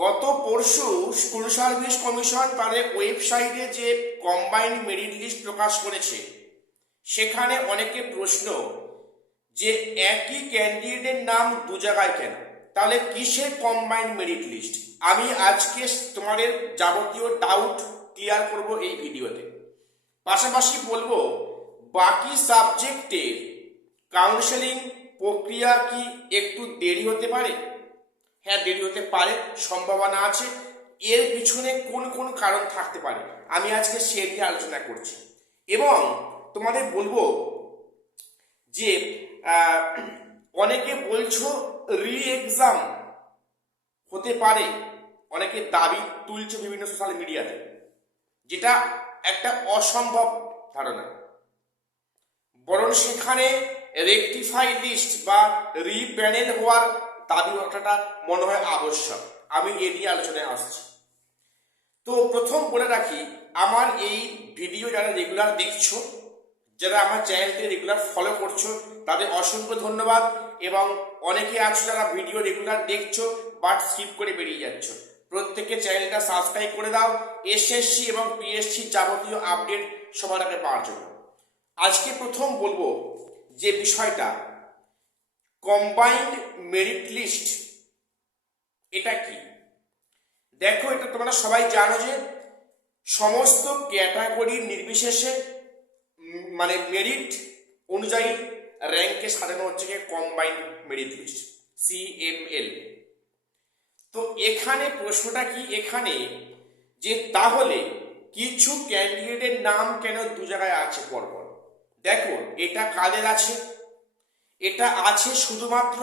গত পরশু school service commission তাদের ওয়েবসাইটে যে কম্বাইন্ড মেরিট লিস্ট প্রকাশ করেছে, সেখানে অনেকে প্রশ্ন যে একই ক্যান্ডিডেটের নাম দু জায়গায় কেন, তাহলে কিসের কম্বাইন্ড মেরিট লিস্ট? আমি আজকে তোমাদের যাবতীয় ডাউট ক্লিয়ার করব এই ভিডিওতে। পাশাপাশি বলবো বাকি সাবজেক্টের কাউন্সেলিং প্রক্রিয়া কি একটু দেরি হতে পারে। হ্যাঁ, দেরি হতে পারে, সম্ভাবনা আছে। এর পিছনে কোন কোন কারণ থাকতে পারে আমি আজকে সে নিয়ে আলোচনা করছি। এবং তোমাদের বলবো যে অনেকে বলছো রি এক্সাম হতে পারে, অনেকে দাবি তুলছে বিভিন্ন সোশ্যাল মিডিয়াতে, যেটা একটা অসম্ভব ধারণা। বরং সেখানে রেকটিফাই লিস্ট বা রিপ্যানেল হওয়ার দাবি ওঠাটা মনে হয় আবশ্যক। আমি এ নিয়ে আলোচনায় আসছি। তো প্রথম বলে রাখি, আমার এই ভিডিও যারা রেগুলার দেখছো, যারা আমার চ্যানেলকে রেগুলার ফলো করছো, তাদের অসংখ্য ধন্যবাদ। এবং অনেকে আছো যারা ভিডিও রেগুলার দেখছো বাট স্কিপ করে বেরিয়ে যাচ্ছ, প্রত্যেকে চ্যানেলটা সাবস্ক্রাইব করে দাও এসএসসি এবং পিএসসি যাবতীয় আপডেট সবার আগে পাওয়ার জন্য। আজকে প্রথম বলবো যে বিষয়টা কম্বাইন্ড মেরিট লিস্ট, এটা কি? দেখো, এটা তোমরা সবাই জানো যে সমস্ত ক্যাটাগরির নির্বিশেষে মানে মেরিট অনুযায়ী র্যাঙ্কে সাজানো হচ্ছে কম্বাইন্ড মেরিট লিস্ট, CML। তো এখানে প্রশ্নটা কি এখানে, যে তাহলে কিছু ক্যান্ডিডেটের নাম কেন দু জায়গায় আছে পরপর? দেখো, এটা কাদের আছে? এটা আছে শুধুমাত্র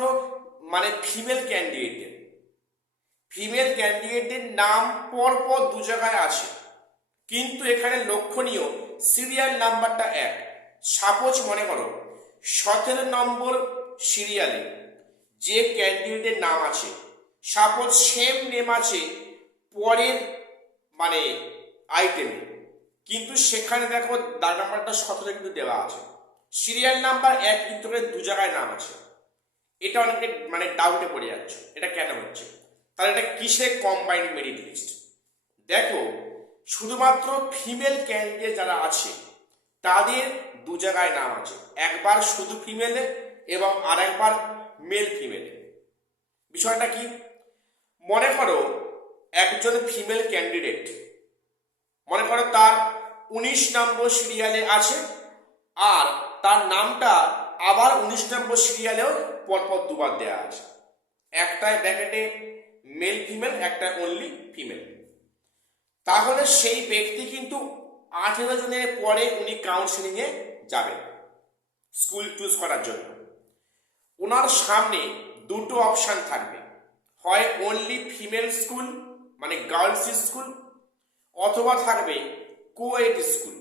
মানে ফিমেল ক্যান্ডিডেটের। ফিমেল ক্যান্ডিডেটের নাম পরপর দু জায়গায় আছে, কিন্তু এখানে লক্ষণীয় সিরিয়াল নাম্বারটা এক। সাপোজ মনে করো 17 নম্বর সিরিয়ালে যে ক্যান্ডিডেটের নাম আছে, সাপোজ সেম নেম আছে পরের মানে আইটেমে, কিন্তু সেখানে দেখো দাগ নাম্বারটা 17 কিন্তু দেওয়া আছে, সিরিয়াল নাম্বার এক কিন্তু দু জায়গায় নাম আছে। এটা অনেকে মানে ডাউটে পড়ে যাচ্ছে, এটা কেন হচ্ছে? তাহলে এটা কিসের কম্বাইন্ড মেরিট লিস্ট? দেখো, শুধুমাত্র ফিমেল ক্যান্ডিডেট যারা আছে তাদের দু জায়গায় নাম আছে, একবার শুধু ফিমেলে এবং আর একবার মেল ফিমেলে। বিষয়টা কি? মনে করো একজন ফিমেল ক্যান্ডিডেট, মনে করো তার 19 নম্বর সিরিয়ালে আছে, আর তার নামটা আবার 19 নম্বর সিরিয়ালেও পরপর দুবার দেওয়া আছে, একটায় ব্র্যাকেটে মেল ফিমেল, একটা অনলি ফিমেল। তাহলে সেই ব্যক্তি কিন্তু 18 জনের পরে উনি কাউন্সিলিং এ যাবেন স্কুল চুজ করার জন্য। ওনার সামনে দুটো অপশন থাকবে, হয় অনলি ফিমেল স্কুল মানে গার্লস স্কুল, অথবা থাকবে কোএড স্কুল।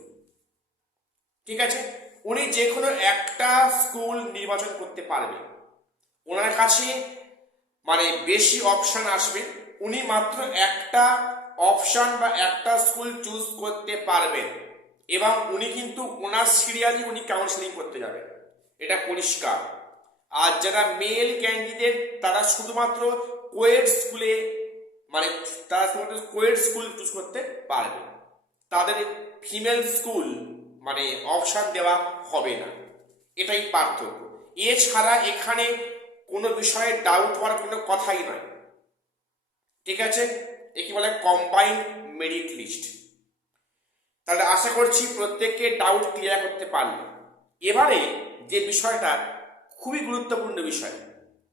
ঠিক আছে, উনি যে কোনো একটা স্কুল নির্বাচন করতে পারবে। ওনার কাছে মানে বেশি অপশন আসবে, উনি মাত্র একটা অপশন বা একটা স্কুল চুজ করতে পারবেন, এবং উনি কিন্তু ওনার সিরিয়ালি উনি কাউন্সিলিং করতে যাবেন, এটা পরিষ্কার। আর যারা মেল ক্যান্ডিডেট তারা শুধুমাত্র কোয়েড স্কুলে মানে তারা শুধুমাত্র কোয়েড স্কুল চুজ করতে পারবে, তাদের ফিমেল স্কুল মানে অপশন দেওয়া হবে না, এটাই পার্থক্য। এছাড়া এখানে কোনো বিষয়ে ডাউট হওয়ার কোনো কথাই নয়। ঠিক আছে, একে বলে কম্বাইন্ড মেরিট লিস্ট। তাহলে আশা করছি প্রত্যেককে ডাউট ক্লিয়ার করতে পারল। এবারে যে বিষয়টা খুবই গুরুত্বপূর্ণ বিষয়,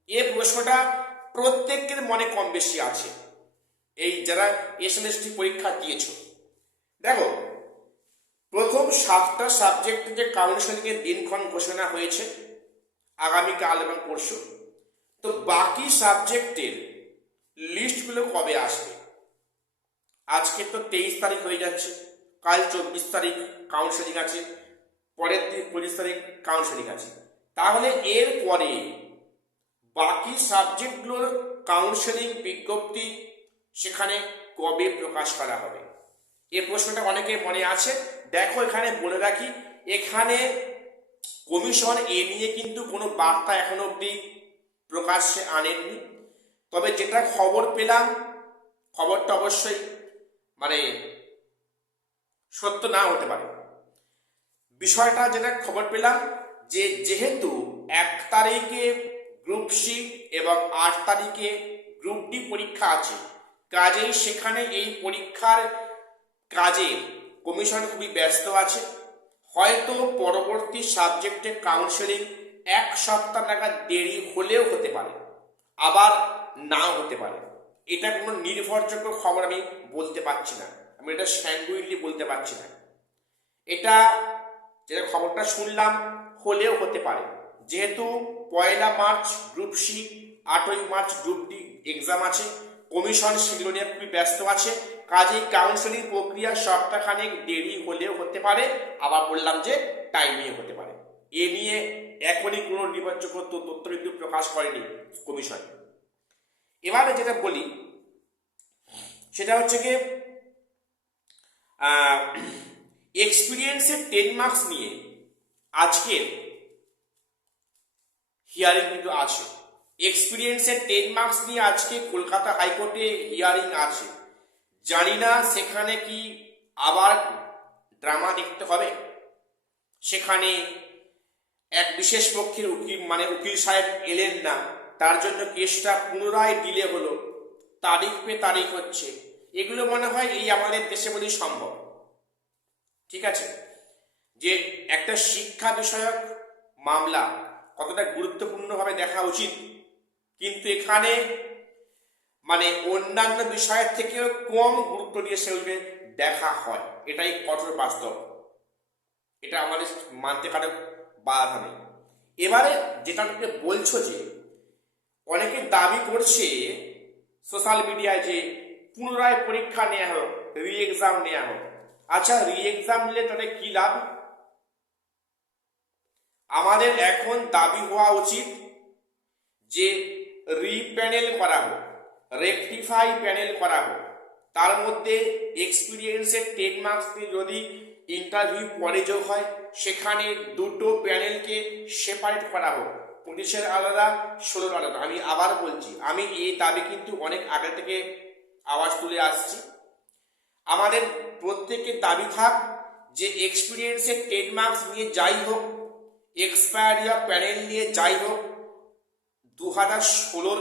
এই প্রশ্নটা প্রত্যেকের মনে কম বেশি আছে, এই যারা এসএলএসটি পরীক্ষা দিয়েছ। দেখো, প্রথম 7টা সাবজেক্টে যে কাউন্সেলিং এর দিনক্ষণ ঘোষণা হয়েছে আগামীকাল এবং পরশু, তো বাকি সাবজেক্টের লিস্টগুলো কবে আসবে? আজকে তো 23 তারিখ হয়ে যাচ্ছে, কাল 24 তারিখ কাউন্সেলিং আছে, পরের দিন 25 তারিখ কাউন্সেলিং আছে। তাহলে এর পরে বাকি সাবজেক্টগুলোর কাউন্সেলিং বিজ্ঞপ্তি সেখানে কবে প্রকাশ করা হবে? এই প্রশ্নটা অনেকের মনে আছে। দেখো, এখানে বলে রাখি, এখানে কমিশন এ নিয়ে কিন্তু কোনো বার্তা এখনো অবধি প্রকাশ্যে আনেননি। তবে যেটা খবর পেলাম খবরটা অবশ্যই মানে সত্য না হতে পারে। বিষয়টা যেটা খবর পেলাম যে যেহেতু 1 তারিখে গ্রুপ সি এবং 8 তারিখে গ্রুপ ডি পরীক্ষা আছে, কাজেই সেখানে এই পরীক্ষার কাজে কমিশন খুবই ব্যস্ত আছে। হয়তো পরবর্তী সাবজেক্টে কাউন্সেলিং 1 সপ্তাহ নাগাদ দেরি হলেও হতে পারে, আবার নাও হতে পারে। এটা কোনো নির্ভরযোগ্য খবর আমি বলতে পারছি না, আমি এটা স্যাঙ্গুইনলি বলতে পারছি না। এটা যেটা খবরটা শুনলাম হলেও হতে পারে, যেহেতু 1 March group C, 8 March group D exam আছে, কমিশন সেগুলো নিয়ে খুবই ব্যস্ত আছে। কাজেই কাউন্সেলিং প্রক্রিয়া সপ্তাহখানেক দেরি হলেও হতে পারে, আবার বললাম যে টাইমে হতে পারে। এ নিয়ে এখনই কোনো নির্ভরযোগ্য তথ্য কিন্তু প্রকাশ করেনি কমিশন। এবারে যেটা বলি সেটা হচ্ছে গিয়ে এক্সপিরিয়েন্সের 10 মার্কস নিয়ে আজকের হিয়ারিং কিন্তু আছে। এক্সপিরিয়েন্সের 10 মার্কস নিয়ে আজকে কলকাতা হাইকোর্টে হিয়ারিং আছে। জানি না সেখানে কি আবার ড্রামা দেখতে হবে, সেখানে এক বিশেষ পক্ষের উকিল সাহেব এলেন না, তার জন্য কেসটা পুনরায় ডিলে হলো, তারিখ পে তারিখ হচ্ছে। এগুলো মনে হয় এই আমাদের দেশে বলেই সম্ভব। ঠিক আছে, যে একটা শিক্ষা বিষয়ক মামলা কতটা গুরুত্বপূর্ণভাবে দেখা উচিত, কিন্তু এখানে অন্যান্য বিষয়ের থেকেও কম গুরুত্ব দিয়ে সেগুলোকে দেখা হয়, এটাই কঠোর বাস্তব। এটা আমাদের মানতে কারো বাধা নেই। এবারে যেটা অনেকে বলছো যে অনেকে দাবি করছে সোশ্যাল মিডিয়ায় যে পুনরায় পরীক্ষা নেওয়া হোক, রি এক্সাম নেওয়া হোক। আচ্ছা, রি এক্সাম নিলে তাহলে কি লাভ? আমাদের এখন দাবি হওয়া উচিত যে রিপ্যানেল করা হোক, রেকটিফাই প্যানেল করা হোক, তার মধ্যে এক্সপিরিয়েন্সের 10 মার্কস যদি ইন্টারভিউ পরে যোগ হয়, সেখানে দুটো প্যানেলকে সেপারেট করা হোক, 25-এর আলাদা, 16-এর আলাদা। আমি আবার বলছি, আমি এই দাবি কিন্তু অনেক আগে থেকে আওয়াজ তুলে আসছি। আমাদের প্রত্যেকের দাবি থাক যে এক্সপিরিয়েন্সের 10 মার্কস নিয়ে যাই হোক, এক্সপায়ারি অফ প্যানেল নিয়ে যাই হোক, 2016-র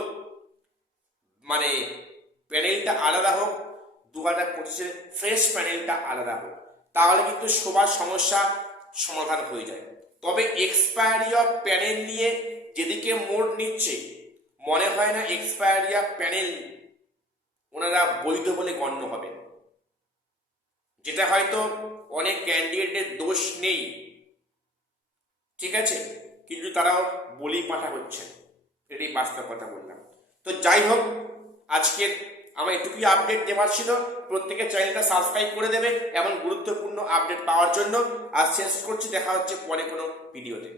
প্যানেলটা আলাদা হোক, 2025-এর ফ্রেশ প্যানেলটা আলাদা হোক, তাহলে কিন্তু সবার সমস্যা সমাধান হয়ে যায়। তবে এক্সপায়ারি অফ প্যানেল নিয়ে যেদিকে মোড় নিচ্ছে, মনে হয় না এক্সপায়ারি অফ প্যানেল ওনারা বৈধ বলে গণ্য হবে, যেটা হয়তো অনেক ক্যান্ডিডেটের দোষ নেই, ঠিক আছে, কিন্তু তারাও বলি পাঠা হচ্ছে, এটাই বাস্তব কথা বললাম। তো যাই হোক, আজকের আমার এটুকুই আপডেট দেওয়ার ছিল। প্রত্যেকের চ্যানেলটা সাবস্ক্রাইব করে দেবে এমন গুরুত্বপূর্ণ আপডেট পাওয়ার জন্য। আর শেষ করছি, দেখা হচ্ছে পরে কোনো ভিডিওতে।